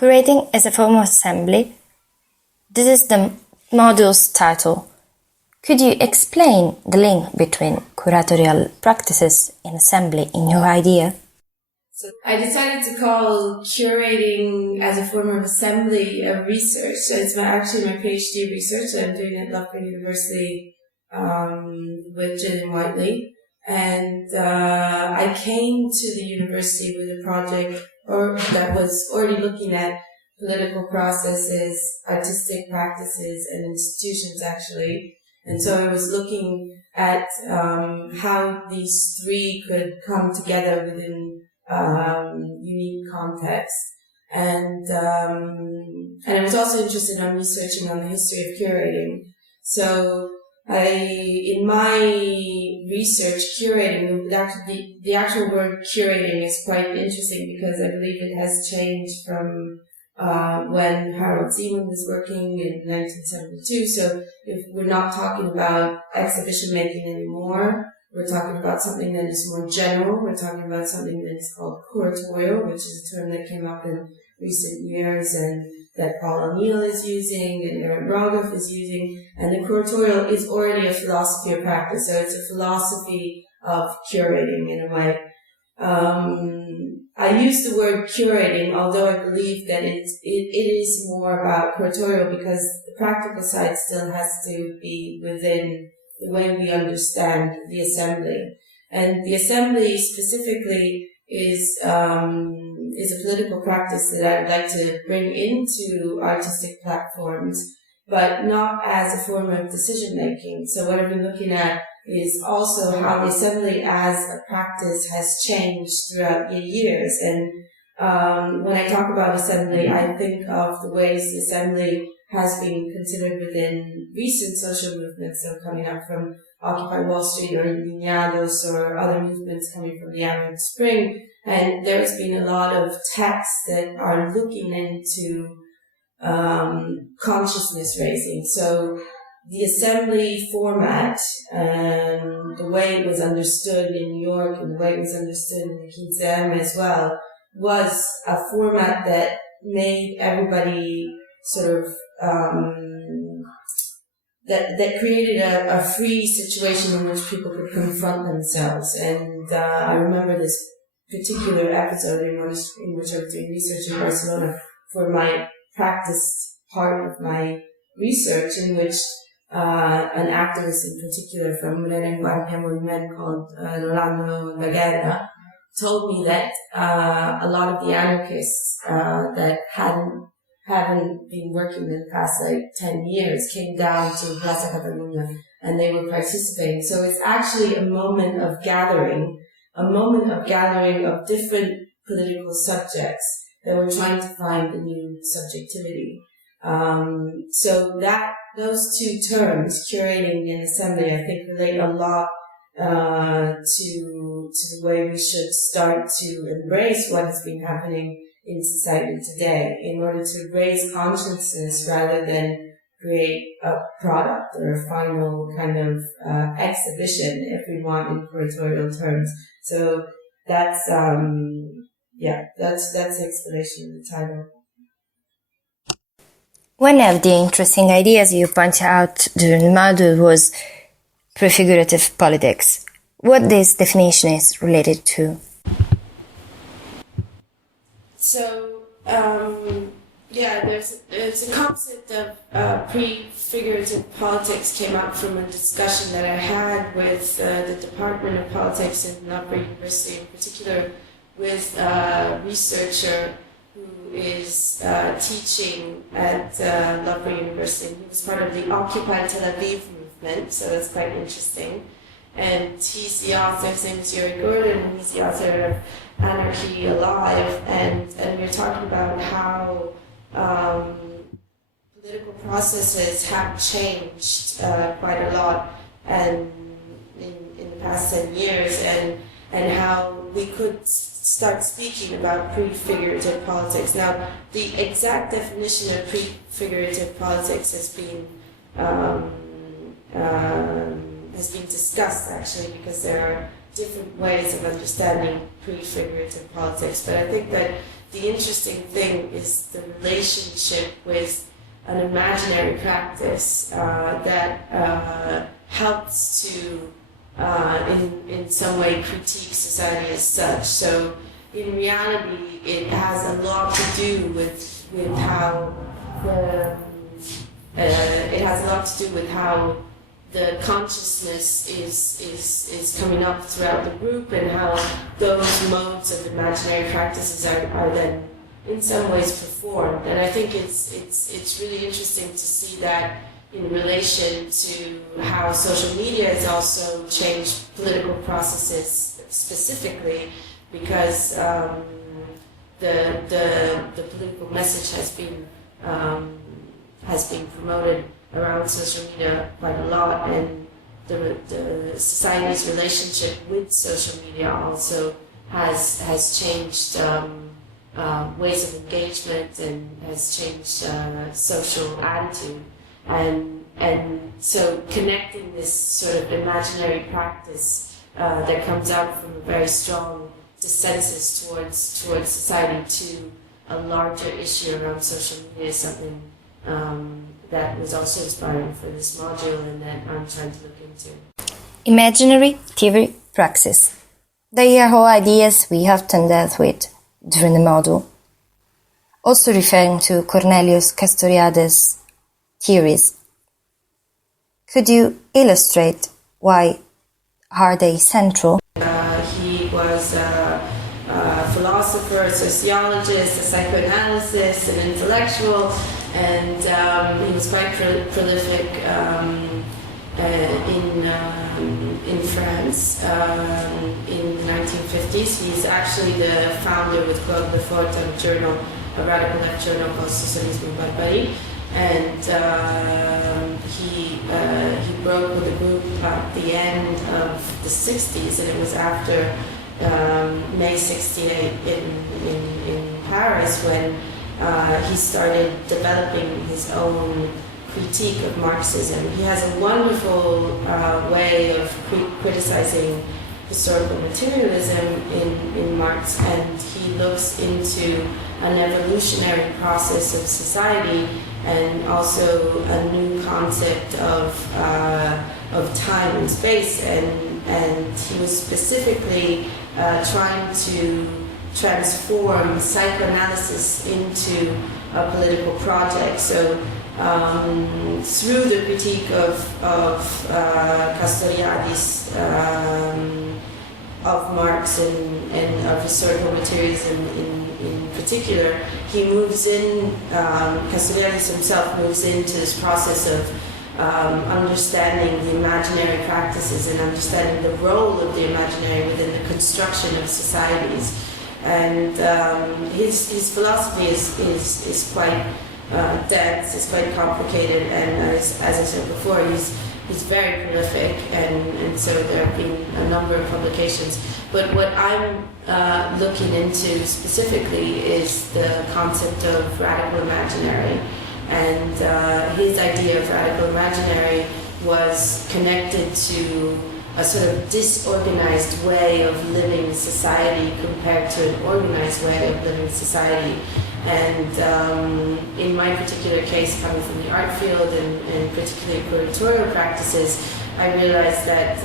Curating as a form of assembly. This is the module's title. Could you explain the link between curatorial practices in assembly in your idea? So I decided to call curating as a form of assembly a research. It's actually my PhD research that I'm doing at Loughborough University with Gillian Whiteley. And I came to the university with a project that was already looking at political processes, artistic practices, and institutions, actually. And so I was looking at how these three could come together within unique context. And I was also interested in researching on the history of curating. So in my research, curating, the actual word curating is quite interesting because I believe it has changed from when Harold Seaman was working in 1972. So if we're not talking about exhibition making anymore, we're talking about something that is more general. We're talking about something that is called curatorial, which is a term that came up in recent years and that Paul O'Neill is using and Aaron Rogoff is using. And the curatorial is already a philosophy of practice. So it's a philosophy of curating in a way. I use the word curating, although I believe that it is more about curatorial because the practical side still has to be within the way we understand the assembly. And the assembly specifically is a political practice that I'd like to bring into artistic platforms, but not as a form of decision making. So what I've been looking at is also how the assembly as a practice has changed throughout the years. And when I talk about assembly, I think of the ways the assembly has been considered within recent social movements, so coming up from Occupy Wall Street or Indignados or other movements coming from the Arab Spring. And there's been a lot of texts that are looking into consciousness raising. So the assembly format and the way it was understood in New York and the way it was understood in the Quinzem as well was a format that made everybody sort of that created a free situation in which people could confront themselves. And I remember this particular episode in which I was doing research in Barcelona for my practice part of my research, in which an activist in particular from Guardia Movement called Rolando Laguerra told me that a lot of the anarchists that haven't been working in the past 10 years came down to Plaza Catalunya and they were participating. So it's actually a moment of gathering of different political subjects that were trying to find a new subjectivity. So those two terms, curating and assembly, I think relate a lot to the way we should start to embrace what has been happening in society today in order to raise consciousness rather than create a product or a final kind of exhibition, if we want, in curatorial terms. So that's the explanation of the title. One of the interesting ideas you pointed out during the module was prefigurative politics. What this definition is related to? So, there's a concept of prefigurative politics came out from a discussion that I had with the Department of Politics in Loughborough University, in particular with a researcher who is teaching at Loughborough University. He was part of the Occupy Tel Aviv movement, so that's quite interesting. And he's the author, his name is Yuri Gordon, and he's the author of Anarchy Alive, and we're talking about how political processes have changed quite a lot and in the past 10 years, and how we could start speaking about prefigurative politics. Now, the exact definition of prefigurative politics has been discussed, actually, because there are different ways of understanding prefigurative politics. But I think that the interesting thing is the relationship with an imaginary practice that helps to, in some way, critique society as such. So, in reality, it has a lot to do with how it has a lot to do with how the consciousness is coming up throughout the group, and how those modes of imaginary practices are then in some ways performed. And I think it's really interesting to see that in relation to how social media has also changed political processes specifically, because the political message has been promoted around social media quite a lot, and the society's relationship with social media also has changed ways of engagement, and has changed social attitude, and so connecting this sort of imaginary practice that comes out from a very strong dissensus towards society to a larger issue around social media is something that was also inspiring for this module, and that I'm trying to look into. Imaginary theory praxis. They are all ideas we often dealt with during the module. Also referring to Cornelius Castoriadis' theories. Could you illustrate why are they central? He was a philosopher, a sociologist, a psychoanalyst, an intellectual, and he was quite prolific in France in the 1950s. He's actually the founder with Claude Lefort of a journal, a radical left journal called Socialisme et Barbarie, and he broke with the group at the end of the 60s, and it was after May 68 in Paris when he started developing his own critique of Marxism. He has a wonderful way of criticizing historical materialism in Marx, and he looks into an evolutionary process of society, and also a new concept of time and space, and he was specifically trying to transform psychoanalysis into a political project. So through the critique of Castoriadis, of Marx and of historical materialism in particular, he moves in, Castoriadis himself moves into this process of understanding the imaginary practices and understanding the role of the imaginary within the construction of societies. And his philosophy is quite dense, it's quite complicated, and as I said before, he's very prolific, and so there have been a number of publications. But what I'm looking into specifically is the concept of radical imaginary, and his idea of radical imaginary was connected to a sort of disorganized way of living society compared to an organized way of living society. And in my particular case, coming from the art field and particularly curatorial practices, I realized that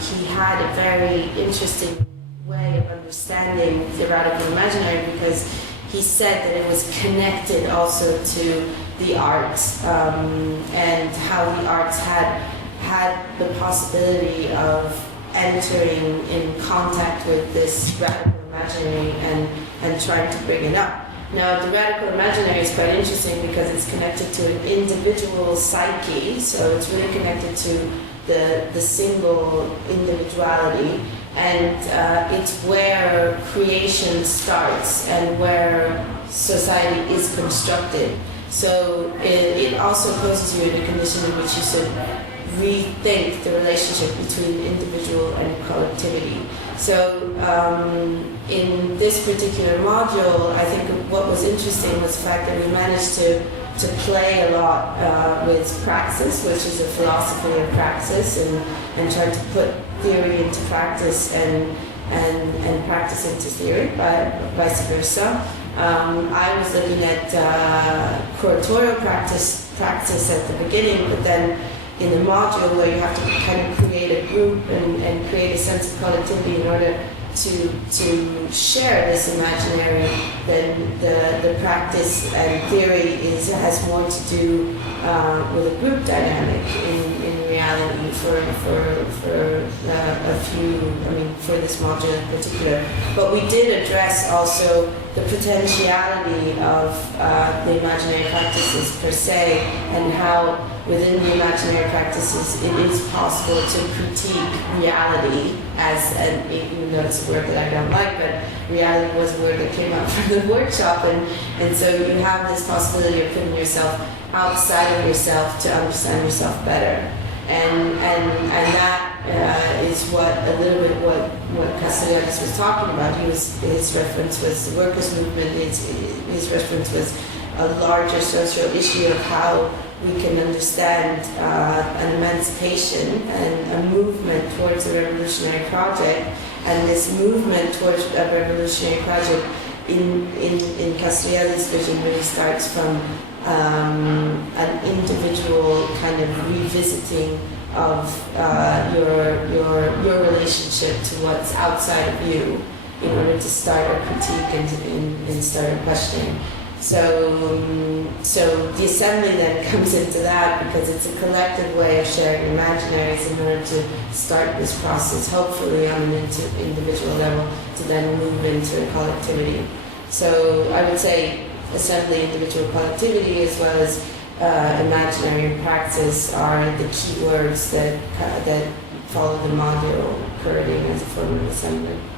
he had a very interesting way of understanding the radical imaginary, because he said that it was connected also to the arts, and how the arts had the possibility of entering in contact with this radical imaginary and trying to bring it up. Now, the radical imaginary is quite interesting because it's connected to an individual psyche, so it's really connected to the single individuality, and it's where creation starts and where society is constructed. So it also poses you in a condition in which you should rethink the relationship between individual and collectivity. So in this particular module, I think what was interesting was the fact that we managed to play a lot with praxis, which is a philosophy of praxis, and trying to put theory into practice and practice into theory, vice versa. I was looking at curatorial practice at the beginning, but then in the module where you have to kind of create a group and create a sense of collectivity in order to share this imaginary, then the practice and theory has more to do with a group dynamic in reality for a few, for this module in particular. But we did address also the potentiality of the imaginary practices per se, and how within the imaginary practices it is possible to critique reality even though it's a word that I don't like, but reality was a word that came up from the workshop, and so you have this possibility of putting yourself outside of yourself to understand yourself better. And that is what a little bit what Castellanos was talking about. His reference was the workers' movement. His reference was a larger social issue of how we can understand an emancipation and a movement towards a revolutionary project. And this movement towards a revolutionary project in Castellani's vision really starts from an individual kind of revisiting of your relationship to what's outside of you in order to start a critique and start a questioning. So the assembly then comes into that because it's a collective way of sharing imaginaries in order to start this process, hopefully on an individual level, to then move into a collectivity. So I would say assembly, individual, collectivity, as well as imaginary practice are the key words that follow the module, curating as a form of assembly.